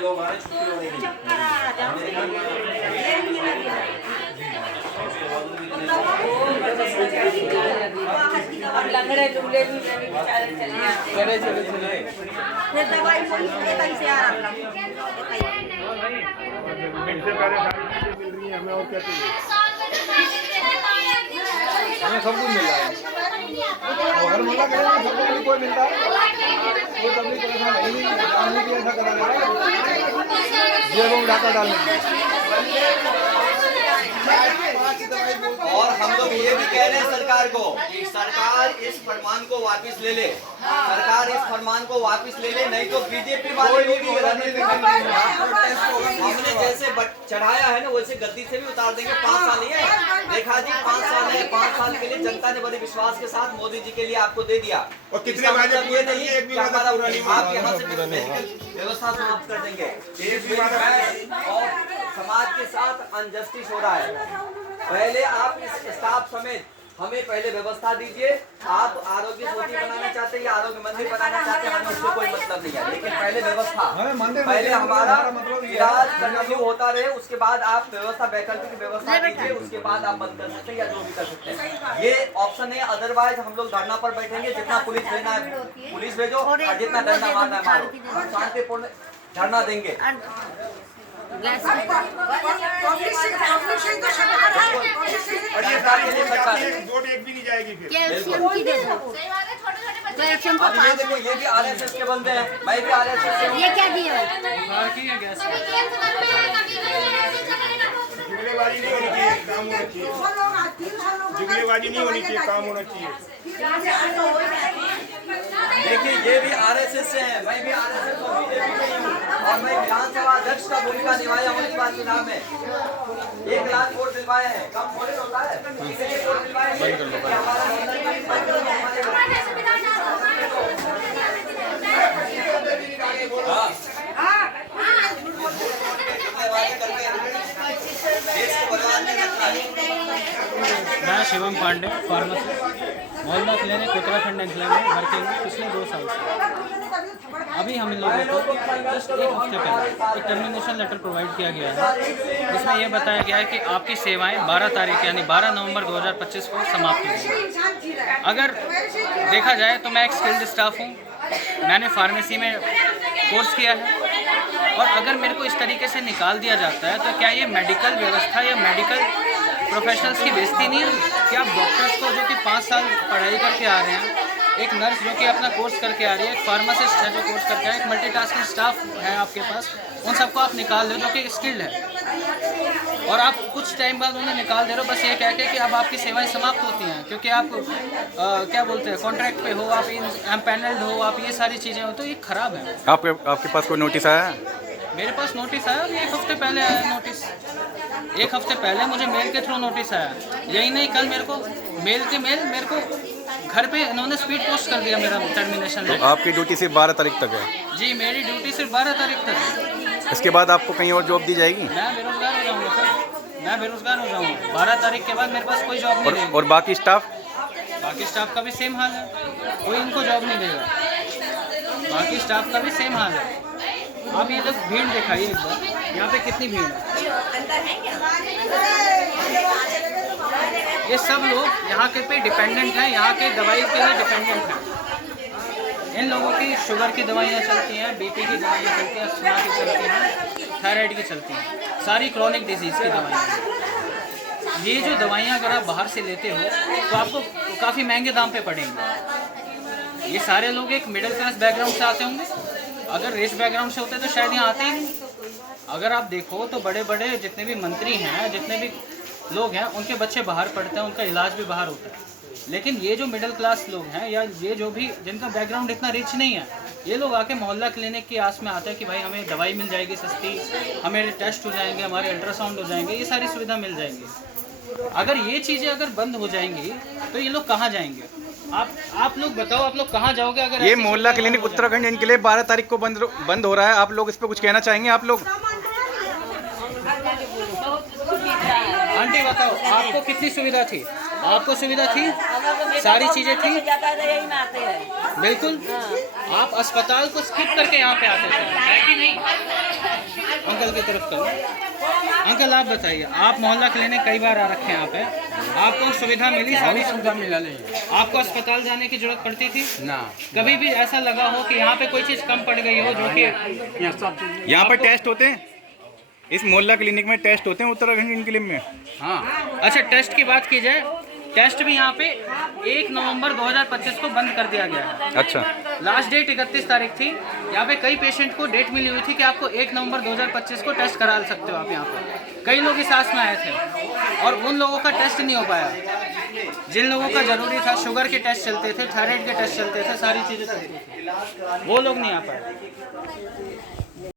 लोग आ रहे छुट्टी होने के लंगड़े लुगड़े भी बेचारे चले चले फिर दवाई से आराम लगा इनसे पहले सारी चीजें मिल रही हैं हमें, और क्या चाहिए? हमें सब कुछ मिल रहा है और हर मुल्ला के लिए सब कुछ कोई मिलता है वो तबलीग ऐसा नहीं डालने की ऐसा करा रहा है ये लोग डाका डालने और हम लोग ये भी कह रहे हैं सरकार को कि सरकार इस फरमान को वापस ले ले, सरकार इस फरमान को वापस ले ले, नहीं तो बीजेपी वाले लोग भी हमने जैसे चढ़ाया है ना वैसे गद्दी से भी उतार देंगे। 5 साल ही है, देखा जी 5 साल है, 5 साल के लिए जनता ने बड़े विश्वास के साथ मोदी जी के लिए आपको दे दिया। और कितने वादे ये नहीं है कि आप यहाँ से व्यवस्था समाप्त कर देंगे और समाज के साथ अनजस्टिस हो रहा है। पहले आप इस स्टाफ समेत हमें पहले व्यवस्था दीजिए। आप आरोग्य ज्योति बनाना चाहते हैं या आरोग्य मंदिर बनाना चाहते हैं, हमें उससे कोई मतलब नहीं है, लेकिन पहले व्यवस्था, पहले हमारा इलाज कंटिन्यू होता रहे, उसके बाद आप व्यवस्था वैकल्पिक व्यवस्था दीजिए, उसके बाद आप बंद कर सकते हैं या जो भी कर सकते हैं। ये ऑप्शन है, अदरवाइज हम लोग धरना पर बैठेंगे। जितना पुलिस भेजना है पुलिस भेजो और जितना डंडा मारना है मारो, शांतिपूर्ण धरना देंगे। और ये सारी वोट एक भी नहीं जाएगी फिर। अब ये देखो ये भी आरएसएस के बंदे हैं, मैं भी आरएसएस से हूं। ये क्या दिया जुगलेबाजी नहीं होनी चाहिए, काम होना चाहिए। जुगलेबाजी नहीं होनी चाहिए, काम होना चाहिए। देखिए ये भी आरएसएस से है, मैं भी आरएसएस और बीजेपी से हूँ और मैं विधानसभा अध्यक्ष का भूमिका निभाया हूँ इस बार चुनाव में। 1 लाख वोट दिलवाए हैं, कम थोड़े होता है, इसलिए वोट दिलवाए मैं शिवम पांडे, फार्मासिस्ट, मोहल्ला क्लिनिक उत्तराखंड एनक्लेव में वर्किंग हूँ पिछले 2 साल से। अभी हम लोगों को जस्ट 1 हफ्ते पहले एक टर्मिनेशन लेटर प्रोवाइड किया गया है, जिसमें यह बताया गया है कि आपकी सेवाएं 12 तारीख यानी 12 नवंबर 2025 को समाप्त हो जाएंगी। अगर देखा जाए तो मैं एक स्किल्ड स्टाफ हूँ, मैंने फार्मेसी में कोर्स किया है, और अगर मेरे को इस तरीके से निकाल दिया जाता है तो क्या ये मेडिकल व्यवस्था या मेडिकल प्रोफेशनल्स की बेइज्जती नहीं है? क्या आप डॉक्टर्स को जो कि 5 साल पढ़ाई करके आ रहे हैं, एक नर्स जो कि अपना कोर्स करके आ रही है, एक फार्मासिस्ट है जो कोर्स करके आ रहा है, एक मल्टीटास्किंग स्टाफ है आपके पास, उन सबको आप निकाल दो जो कि स्किल्ड है, और आप कुछ टाइम बाद उन्हें निकाल दे रहे हो बस ये कह के कि अब आपकी सेवाएं समाप्त होती हैं क्योंकि आप क्या बोलते हैं कॉन्ट्रैक्ट पे हो, आप एम्पैनल्ड हो, आप ये सारी चीज़ें हो, तो ये खराब है। आपके पास कोई नोटिस आया है? मेरे पास नोटिस आया, अभी 1 हफ्ते पहले आया नोटिस। 1 हफ्ते पहले मुझे मेल के थ्रू नोटिस आया। यही नहीं, कल मेरे को मेल मेरे को घर पे इन्होंने स्पीड पोस्ट कर दिया मेरा टर्मिनेशन लेटर। आपकी ड्यूटी सिर्फ 12 तारीख तक है? जी, मेरी ड्यूटी सिर्फ 12 तारीख तक है। इसके बाद आपको कहीं और जॉब दी जाएगी? मैं बेरोजगार हो जाऊँगा सर, मैं बेरोजगार हो जाऊँगा। 12 तारीख के बाद मेरे पास कोई जॉब नहीं देगा। और बाकी स्टाफ का भी सेम हाल है, कोई इनको जॉब नहीं देगा। बाकी स्टाफ का भी सेम हाल है। आप ये लोग भीड़ दिखाइए एक बार, यहाँ पे कितनी भीड़ है। ये सब लोग यहाँ के पे डिपेंडेंट हैं, यहाँ के दवाई के लिए डिपेंडेंट हैं। इन लोगों की शुगर की दवाइयाँ चलती हैं, बीपी की दवाइयाँ चलती हैं, अस्थमा की चलती हैं, थायराइड की चलती हैं, सारी क्रॉनिक डिजीज़ की दवाइयाँ हैं। ये जो दवाइयाँ अगर आप बाहर से लेते हो तो आपको काफ़ी महंगे दाम पे पड़ेंगे। ये सारे लोग एक मिडिल क्लास बैकग्राउंड से आते होंगे, अगर रिच बैकग्राउंड से होते तो शायद यहाँ आते ही नहीं। अगर आप देखो तो बड़े बड़े जितने भी मंत्री हैं, जितने भी लोग हैं, उनके बच्चे बाहर पढ़ते हैं, उनका इलाज भी बाहर होता है। लेकिन ये जो मिडिल क्लास लोग हैं या ये जो भी जिनका बैकग्राउंड इतना रिच नहीं है, ये लोग आके मोहल्ला क्लिनिक की आस में आते हैं कि भाई हमें दवाई मिल जाएगी सस्ती, हमें टेस्ट हो जाएंगे, हमारे अल्ट्रासाउंड हो जाएंगे, ये सारी सुविधा मिल जाएंगी। अगर ये चीज़ें अगर बंद हो जाएंगी तो ये लोग कहाँ जाएंगे? आप लोग बताओ, आप लोग कहाँ जाओगे? अगर ये मोहल्ला क्लिनिक उत्तराखंड इनके लिए 12 तारीख को बंद हो रहा है, आप लोग इस पर कुछ कहना चाहेंगे? आप लोग आंटी बताओ, आपको कितनी सुविधा थी? आपको सुविधा थी, सारी चीजें थी, बिल्कुल। आप अस्पताल को स्किप करके यहाँ पे आते थे, है कि नहीं? अंकल की तरफ करो। अंकल आप बताइए, आप मोहल्ला क्लिनिक कई बार आ रखे हैं यहाँ पे, आपको सुविधा मिली? सारी सुविधा मिला नहीं आपको अस्पताल जाने की जरूरत पड़ती थी? ना। कभी भी ऐसा लगा हो कि यहाँ पे कोई चीज़ कम पड़ गई हो जो कि यहाँ सब यहाँ पर टेस्ट होते हैं? इस मोहल्ला क्लिनिक में टेस्ट होते हैं उत्तराखंड इनक्लेव में? हाँ अच्छा, टेस्ट की बात की जाए, टेस्ट भी यहाँ पे 1 नवंबर 2025 को बंद कर दिया गया है। अच्छा। लास्ट डेट 31 तारीख थी। यहाँ पे कई पेशेंट को डेट मिली हुई थी कि आपको 1 नवंबर 2025 को टेस्ट करा सकते हो आप यहाँ पे। कई लोग इस आस में आए थे और उन लोगों का टेस्ट नहीं हो पाया। जिन लोगों का जरूरी था, शुगर के टेस्ट चलते थे, थायराइड के टेस्ट चलते थे, सारी चीज़ें चलती थी, वो लोग नहीं आ पाए।